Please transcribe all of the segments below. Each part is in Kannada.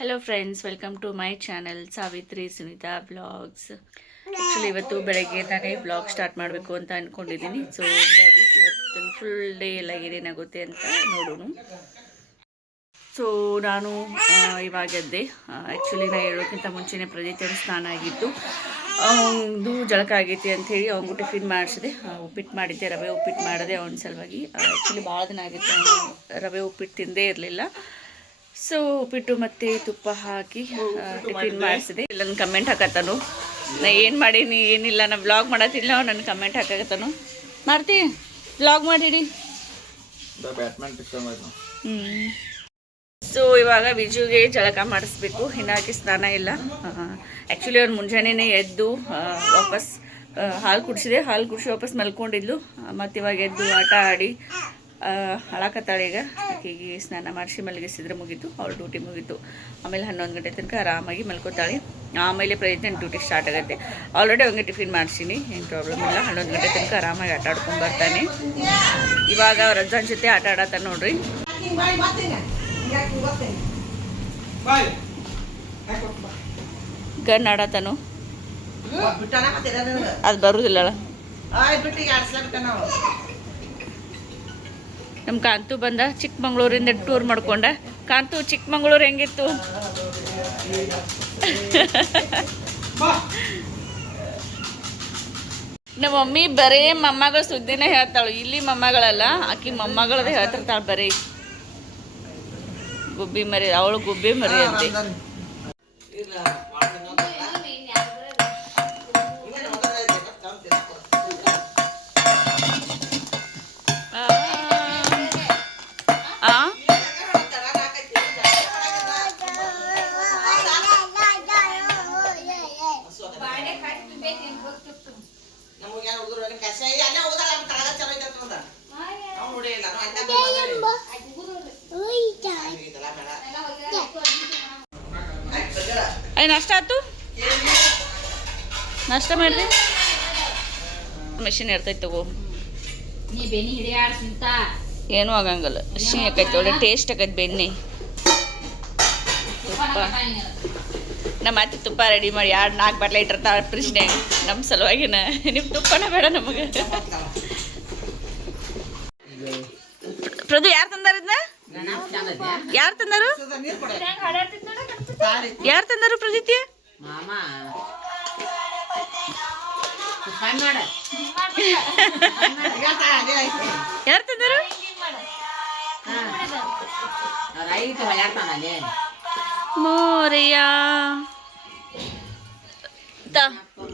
Hello friends, welcome to my channel Savitri Sunita blogs. Actually ಇವತ್ತು ಬೆಳಗ್ಗೆ ನಾನೇ ಬ್ಲಾಗ್ ಸ್ಟಾರ್ಟ್ ಮಾಡಬೇಕು ಅಂತ ಅಂದ್ಕೊಂಡಿದ್ದೀನಿ. ಸೊ ಬರೀ ಇವತ್ತಿನ ಫುಲ್ ಡೇ ಎಲ್ಲ ಏನೇನಾಗುತ್ತೆ ಅಂತ ನೋಡೋಣ. ಸೊ ನಾನು ಇವಾಗ ಎದ್ದೆ. ಆ್ಯಕ್ಚುಲಿ ನಾನು ಹೇಳೋಕ್ಕಿಂತ ಮುಂಚೆನೇ ಪ್ರದೀಪನ ಸ್ನಾನ ಆಗಿತ್ತು. ಅವನದು ಜಳಕ ಆಗೈತಿ ಅಂಥೇಳಿ ಅವನಿಗೂ ಟಿಫಿನ್ ಮಾಡಿಸಿದೆ. ಉಪ್ಪಿಟ್ಟು ಮಾಡಿದ್ದೆ, ರವೆ ಉಪ್ಪಿಟ್ಟು ಮಾಡಿದೆ ಅವನ ಸಲುವಾಗಿ. ಆ್ಯಕ್ಚುಲಿ ಭಾಳ ದಿನ ಆಗಿತ್ತು ಅವನು ರವೆ ಉಪ್ಪಿಟ್ಟು ತಿಂದೇ ಇರಲಿಲ್ಲ. ಸೊ ಉಪ್ಪಿಟ್ಟು ಮತ್ತು ತುಪ್ಪ ಹಾಕಿ ಟಿಫಿನ್ ಮಾಡಿಸಿದೆ. ನನ್ನ ಕಮೆಂಟ್ ಹಾಕತ್ತಾನು, ನಾ ಏನು ಮಾಡೀನಿ ಏನಿಲ್ಲ, ನಾ ವ್ಲಾಗ್ ಮಾಡತ್ತಿಲ್ಲ. ನನ್ನ ಕಮೆಂಟ್ ಹಾಕತ್ತಾನು, ಮಾಡ್ತಿ ವ್ಲಾಗ್ ಮಾಡಿಡಿ. ಸೊ ಇವಾಗ ವಿಜುಗೆ ಜಳಕ ಮಾಡಿಸ್ಬೇಕು. ಇನ್ನಾಗಿ ಸ್ನಾನ ಇಲ್ಲ. ಆ್ಯಕ್ಚುಲಿ ಅವ್ನು ಮುಂಜಾನೆ ಎದ್ದು ವಾಪಸ್ ಹಾಲು ಕುಡಿಸಿದೆ. ಹಾಲು ಕುಡಿಸಿ ವಾಪಸ್ ಮಲ್ಕೊಂಡಿದ್ಲು. ಮತ್ತು ಇವಾಗ ಎದ್ದು ಆಟ ಆಡಿ ಹಾಳಾಕತ್ತಾಳೆ. ಈಗ ಆಕೆಗೆ ಸ್ನಾನ ಮಾಡಿಸಿ ಮಲಗಿಸಿದ್ರೆ ಮುಗೀತು, ಅವಳು ಡ್ಯೂಟಿ ಮುಗೀತು. ಆಮೇಲೆ 11 ಗಂಟೆ ತನಕ ಆರಾಮಾಗಿ ಮಲ್ಕೋತಾಳೆ. ಆಮೇಲೆ ಪ್ರಯತ್ನ ಡ್ಯೂಟಿ ಸ್ಟಾರ್ಟ್ ಆಗುತ್ತೆ. ಆಲ್ರೆಡಿ ಅವನಿಗೆ ಟಿಫಿನ್ ಮಾಡಿಸೀನಿ, ಏನು ಪ್ರಾಬ್ಲಮ್ ಇಲ್ಲ. 11 ಗಂಟೆ ತನಕ ಆರಾಮಾಗಿ ಆಟ ಆಡ್ಕೊಂಡು ಬರ್ತಾನೆ. ಇವಾಗ ಅವ್ರ ಅಜ್ಜನ ಜೊತೆ ಆಟ ಆಡತ್ತಾನೆ ನೋಡ್ರಿ. ಗನ್ ಆಡತಾನು, ಅದು ಬರುದಿಲ್ಲಲ್ಲ. ನಮ್ಮ ಕಾಂತು ಬಂದ, ಚಿಕ್ಕಮಂಗ್ಳೂರಿಂದ ಟೂರ್ ಮಾಡ್ಕೊಂಡ. ಕಾಂತು, ಚಿಕ್ಕಮಂಗ್ಳೂರು ಹೆಂಗಿತ್ತು? ನಮ್ಮ ಮಮ್ಮಿ ಬರೇ ಮೊಮ್ಮಗಳ ಸುದ್ದಿನ ಹೇಳ್ತಾಳು. ಇಲ್ಲಿ ಮೊಮ್ಮಗಳಲ್ಲ, ಆಕಿ ಮೊಮ್ಮಗಳದೇ ಹೇಳ್ತಿರ್ತಾಳೆ ಬರೀ. ಗುಬ್ಬಿ ಮರಿ, ಅವಳು ಗುಬ್ಬಿ ಮರಿ ಅಂತೆ. ನಾಷ್ಟ ಆಯ್ತು, ನಾಷ್ಟ ಮಾಡಿದೆ. ಮೆಷಿನ್ ಇರ್ತೈತೆ ತಗೋ, ಏನೂ ಆಗಂಗಲ್ಲ. ಸಿಹಿ ಆಕೈತೆ, ಒಳ್ಳೆ ಟೇಸ್ಟ್ ಆಕೈತೆ ಬೆಣ್ಣೆ. ತುಪ್ಪ ನಮ್ಮ ಅತ್ತೆ ತುಪ್ಪ ರೆಡಿ ಮಾಡಿ 2-4 ಬಾಟ್ಲೆ ಇಟ್ಟಿರ್ತಾಳೆ ಫ್ರಿಜ್ನಾಗ ನಮ್ಮ ಸಲುವಾಗಿನ. ನಿಮ್ಮ ತುಪ್ಪನ ಬೇಡ ನಮಗೆ. ಪ್ರದು ಯಾರು ತಂದಾರ ಇದನ್ನ? ಯಾರು ತಂದಾರು? ಯಾರು ತಂದಾರು ಪ್ರದಿತ್ಯ? ಯಾರು ತಂದರು? ಮೋರಿಯಾ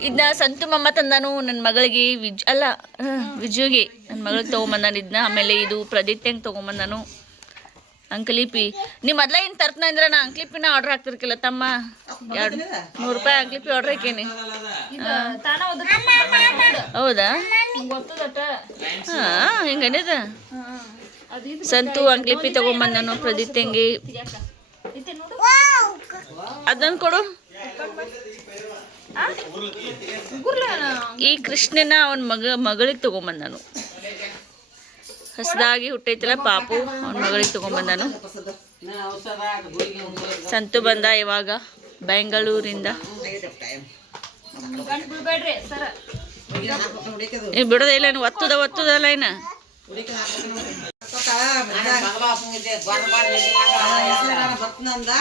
ಇದನ್ನ ಸಂತು ಮಮ್ಮ ತಂದಾನು ನನ್ನ ಮಗಳಿಗೆ. ವಿಜುಗೆ ನನ್ನ ಮಗಳಿಗೆ ತೊಗೊಂಬಂದಾನು ಇದನ್ನ. ಆಮೇಲೆ ಇದು ಪ್ರದಿತ್ಯಂಗೆ ತೊಗೊಂಬಂದಾನು. ಅಂಕ್ಲಿಪಿ ನೀ ಮೊದ್ಲ ಏನು ತರ್ತನ ಅಂದ್ರೆ ನಾ ಅಂಕ್ಲಿಪಿನ ಆರ್ಡರ್ ಹಾಕ್ತಿರ್ಕಿಲ್ಲ ತಮ್ಮ. 100 ರೂಪಾಯಿ ಅಂಕ್ಲಿಪಿ ಆರ್ಡರ್ ಹಾಕೇನಿ. ಹೌದಾ? ಹಾಂ, ಹಿಂಗೇನಿದ. ಸಂತು ಅಂಕ್ಲಿಪಿ ತೊಗೊಂಬಂದಾನು ಪ್ರದಿತ್ಯಂಗೆ. ಅದನ್ನು ಕೊಡು. ಈ ಕೃಷ್ಣನ ಅವನ ಮಗಳಿಗೆ ತೊಗೊಂಬಂದಾನು. ಹೊಸದಾಗಿ ಹುಟ್ಟೈತಿಲ್ಲ ಪಾಪು, ಅವನ ಮಗಳಿಗೆ ತೊಗೊಂಬಂದಾನು. ಸಂತು ಬಂದ ಇವಾಗ ಬೆಂಗಳೂರಿಂದ. ಬಿಡೋದೇ ಇಲ್ಲ, ಒತ್ತುದಲ್ಲ ಇನ್ನ. ಬರ್ತನಂದ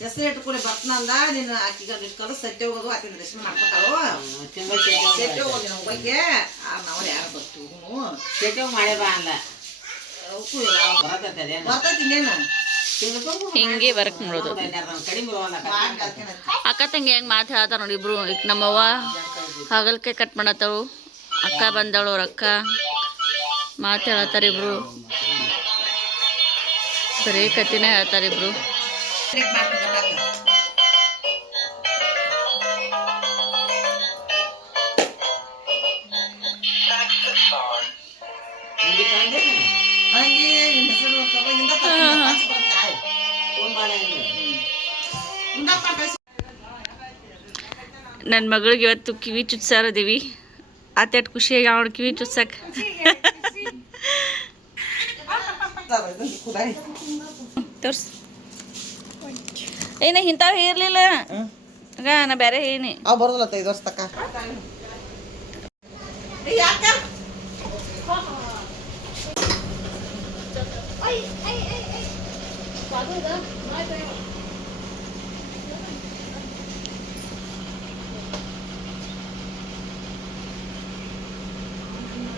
ಹೆಸರು ಇಟ್ಕೊಳ್ಳಿ, ಬರ್ತನಂದ ನೀನು ಅಕ್ಕಿಗ ಇಟ್ಕೊಂಡು ಸತ್ಯ ಹೋಗೋದು ಆಕಿನ ದರ್ಶನ ಮಾಡ್ಕೊತಾಳು. ಸತ್ಯ ಹೋಗೋದು ನಮ್ಮ ಬಗ್ಗೆ ಅವ್ರು ಯಾರು ಬರ್ತು ಸತ್ಯ ಮಾಡೇ ಬಾ ಅಲ್ಲ ಬರ್ತೈತಿ. ಇನ್ನೇನು ಹಿಂಗೆ ವರ್ಕ್ ಮಾಡೋದು. ಅಕ್ಕ ತಂಗಿ ಹೆಂಗೆ ಮಾತು ಹೇಳ್ತಾರ ನೋಡಿ ಇಬ್ರು. ಈಗ ನಮ್ಮವ್ವ ಹಾಗಲ್ಕಾಯಿ ಕಟ್ ಮಾಡತ್ತಳು, ಅಕ್ಕ ಬಂದವಳು, ಅವ್ರ ಅಕ್ಕ ಮಾತು ಹೇಳ್ತಾರೆ ಇಬ್ರು. ಬರೀ ಕತ್ತಿನೇ ಹೇಳ್ತಾರೆ ಇಬ್ರು. ನನ್ನ ಮಗಳಿಗೆ ಇವತ್ತು ಕಿವಿ ಚುಚ್ಚಾರದೀವಿ. ಆತ ಖುಷಿಯಾಗಿ ಅವಳು ಕಿವಿ ಚುಚ್ಚಕ್ಕೆ. ತೋರ್ಸ್ ಏನ ಇಂಥವು ಇರ್ಲಿಲ್ಲ ಆಗ ನಾ ಬೇರೆ ಏನಿ ಅವು ಬರೋದಿಲ್ಲ 5 ವರ್ಷ ತಕ್ಕ ಯಾಕ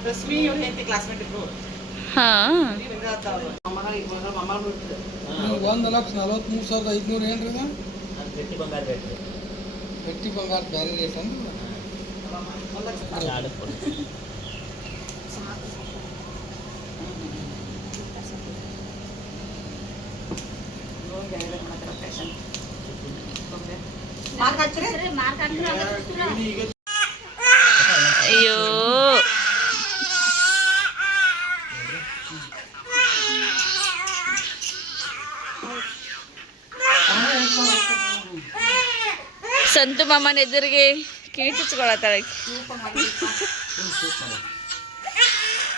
ರಶ್ಮಿ ಇವ್ರ ಹೆಂಡತಿ ಕ್ಲಾಸ್ಮೇಟ್ ಇದ್ರು ಹಾ 1,43,500 ಏನ್ರಿ ಇದು ಗಟ್ಟಿ ಬಂಗಾರ ಬೇರೆ ರೇಟ್ ಅಂದ್ರೆ ಅಯ್ಯೋ ಸಂತು ಮಾಮನ ಎದುರಿಗೆ ಕಿವಿ ಚುಚ್ಕೊಳತ್ತಾಳೆ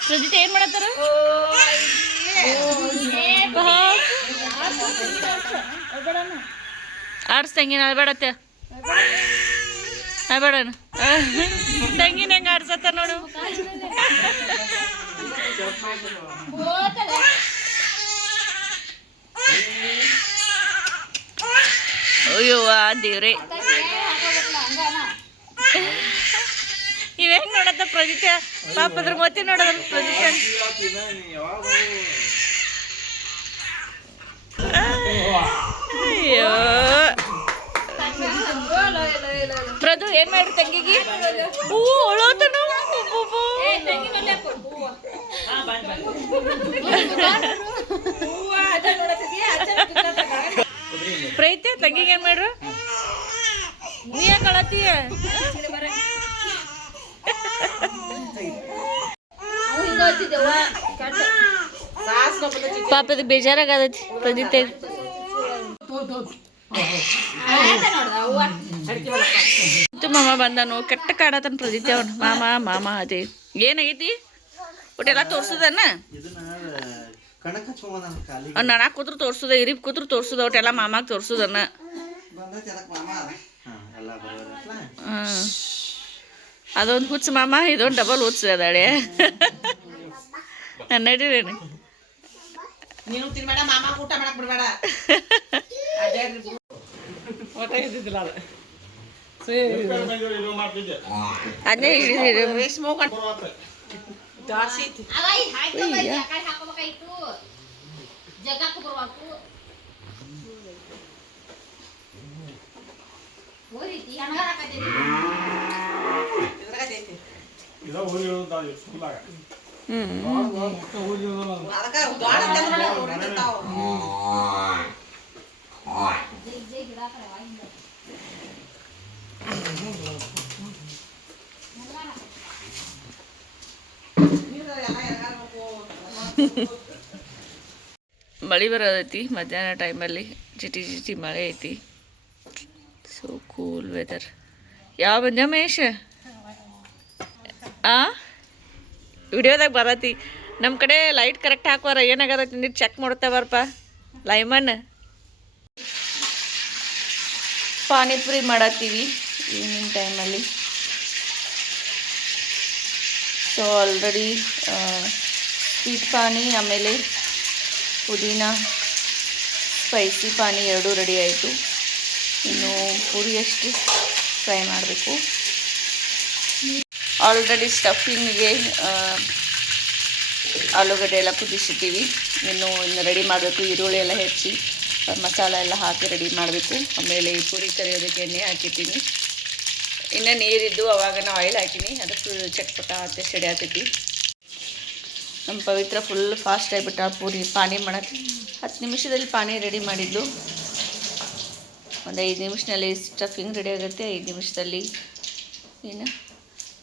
ಪ್ರಜಿತ್ ಏನ್ ಮಾಡತ್ತಾರ ಆಡ್ಸ್ ತಂಗಿನ ಅಳ್ಬೇಡತ್ತೆ ಅಳ್ಬೇಡಣ ತಂಗಿನ ಹೆಂಗ ಆಡ್ಸತ್ತ ನೋಡು ಅಯ್ಯೋ ದೇವ್ರೆ ಇವ ಹೆಂಗ್ ನೋಡತ್ತ ಪ್ರಜಿತ ಪಾಪ ಅದ್ರ ಮತ್ತೆ ನೋಡೋದ್ರ ಪ್ರಜಿತ ಅಯ್ಯೋ ಪ್ರದು ಏನ್ ಮಾಡ್ರಿ ತಂಗಿಗೆ ಹೂ ಒಳೋತನ ಪ್ರೈತೆ ತಂಗಿಗೆ ಏನ್ ಮಾಡ್ರು ನೀ ಯಾಕೆ ಅಳತೀಯ ಪಾಪದ ಬೇಜಾರಾಗದೈತಿ ಪ್ರಜಿತೆ ಮಾಮ ಬಂದಾನು ಕೆಟ್ಟ ಕಾಡತನ ಪ್ರಜಿತೆ ಅವನು ಮಾಮ ಮಾಮ ಅದೇ ಏನಾಗೈತಿ ಒಟ್ಟೆಲ್ಲ ತೋರ್ಸುದನ್ನ ನಾ ಕೂತ್ರು ತೋರ್ಸುದ ಇರಿಬ್ ಕೂತ್ರು ತೋರ್ಸುದ ಒಟ್ಟೆಲ್ಲ ಮಾಮಾಗ ತೋರ್ಸುದನ್ನ ಅದೊಂದು ಹುಚ್ಚ ಮಾಮ ಇದೊಂದು ಡಬಲ್ ಹುಚ್ಚ ಅದಾಳೆ ನಡೀರೇನು ನೀನು ತಿನ್ಬೇಡ ಮಾಮ ಊಟ ಮಾಡಕ್ ಬಿಡ್ಬೇಡ ಅದೇ ಮಳೆ ಬರೋದೈತಿ ಮಧ್ಯಾಹ್ನ ಟೈಮಲ್ಲಿ ಜಿಟಿ ಜಿಟಿ ಮಳೆ ಐತಿ ಸೊ ಕೂಲ್ ವೆದರ್ ಯಾವ ಬಂದ ಮಹೇಶ್ ವಿಡಿಯೋದಾಗ ಬರತಿ ನಮ್ಮ ಕಡೆ ಲೈಟ್ ಕರೆಕ್ಟ್ ಹಾಕೋರ ಏನಾಗತ್ತೈತಿ ನೀರು ಚೆಕ್ ಮಾಡ್ತಾವರಪ್ಪ ಲೈಮನ್ ಪಾನಿಪುರಿ ಮಾಡತ್ತೀವಿ ಈವ್ನಿಂಗ್ ಟೈಮಲ್ಲಿ ಸೊ ಆಲ್ರೆಡಿ ಸ್ವೀಟ್ ಪಾನಿ ಆಮೇಲೆ ಪುದೀನ ಸ್ಪೈಸಿ ಪಾನಿ ಎರಡೂ ರೆಡಿ ಆಯಿತು ಇನ್ನು ಪೂರಿಯಷ್ಟು ಫ್ರೈ ಮಾಡಬೇಕು ಆಲ್ರೆಡಿ ಸ್ಟಫಿಂಗಿಗೆ ಆಲೂಗಡ್ಡೆ ಎಲ್ಲ ಕುದಿಸಿದ್ದೀವಿ ಇನ್ನು ರೆಡಿ ಮಾಡಬೇಕು ಈರುಳ್ಳಿ ಎಲ್ಲ ಹೆಚ್ಚಿ ಮಸಾಲ ಎಲ್ಲ ಹಾಕಿ ರೆಡಿ ಮಾಡಬೇಕು ಆಮೇಲೆ ಪೂರಿ ಕರಿಯೋದಕ್ಕೆ ಎಣ್ಣೆ ಹಾಕಿದ್ದೀನಿ ಇನ್ನು ನೀರಿದ್ದು ಅವಾಗ ನಾನು ಆಯಿಲ್ ಹಾಕಿನಿ ಅದು ಫುಲ್ ಚಟ್ಪಟ ಅಂತ ಸೆಡಿ ಆಗ್ತೈತಿ ನಮ್ಮ ಪವಿತ್ರ ಫುಲ್ ಫಾಸ್ಟ್ ಆಗಿಬಿಟ್ಟ ಪೂರಿ ಪಾನಿ ಮಾಡೋಕ್ಕೆ 10 ನಿಮಿಷದಲ್ಲಿ ಪಾನಿ ರೆಡಿ ಮಾಡಿದ್ದು ಒಂದು 5 ನಿಮಿಷದಲ್ಲಿ ಸ್ಟಫಿಂಗ್ ರೆಡಿ ಆಗುತ್ತೆ 5 ನಿಮಿಷದಲ್ಲಿ ಏನು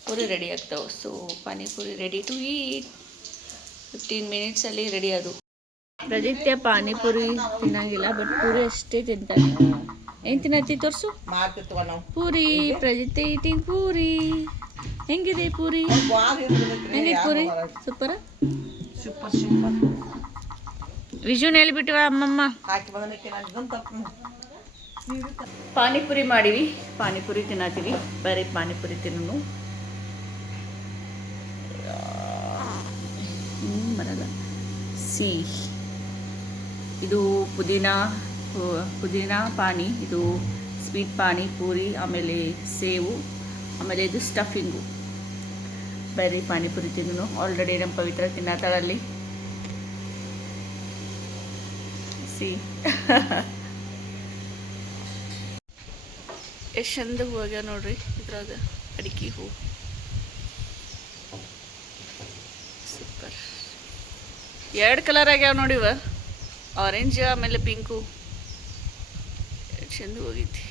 ಪೂರಿ ರೆಡಿ ಆಗ್ತಾವೆ so panipuri ready to eat 15 ಮಿನಿಟ್ಸಲ್ಲಿ ರೆಡಿ ಅದು ಪ್ರಜಿತ್ಯ ಪಾನಿಪುರಿ ತಿನ್ನಂಗಿಲ್ಲ ಬಟ್ ಪೂರಿ ಅಷ್ಟೇ ತಿಂತಾನೆ ಏನು ತಿನ್ನತ್ತಿ ತೋರಿಸು ಪೂರಿ ಪ್ರಜಿತ್ಯ ಈಟಿಂಗ್ ಪೂರಿ ಹೆಂಗಿದೆ ಪೂರಿ ಹೆಂಗಿದೆ ಪೂರಿ ಸೂಪರ ಸೂಪರ್ ಸೂಪರ್ ವಿಜುನ್ ಹೇಳ್ಬಿಟ್ಟಿವ ಅಮ್ಮಮ್ಮ ಹಾಕಿ ಬಂದಕ್ಕೆ ನಾನು ತಪ್ಪು ಪಾನಿಪುರಿ ಮಾಡಿವಿ, ಪಾನಿಪುರಿ ತಿನ್ನತ್ತೀವಿ. ಬರೀ ಪಾನಿಪುರಿ ತಿನ್ನು. ಬರಲ್ಲ ಸಿ ಇದು ಪುದೀನ ಪಾನಿ, ಇದು ಸ್ವೀಟ್ ಪಾನಿ ಪೂರಿ, ಆಮೇಲೆ ಸೇವು, ಆಮೇಲೆ ಇದು ಸ್ಟಫಿಂಗು. ಬರೀ ಪಾನಿಪುರಿ ತಿನ್ನು. ಆಲ್ರೆಡಿ ನಮ್ಮ ಪವಿತ್ರ ತಿನ್ನತ್ತಾಳಲ್ಲಿ. ಸಿ ಎಷ್ಟು ಚಂದ ಹೂವಾಗ್ಯಾವ ನೋಡ್ರಿ ಇದ್ರಾಗ, ಅಡಿಕೆ ಹೂ ಸೂಪರ್. 2 ಕಲರ್ ಆಗ್ಯಾವ ನೋಡಿವ, ಆರೆಂಜ್ ಆಮೇಲೆ ಪಿಂಕು. ಎಷ್ಟು ಚಂದ ಹೋಗೈತಿ.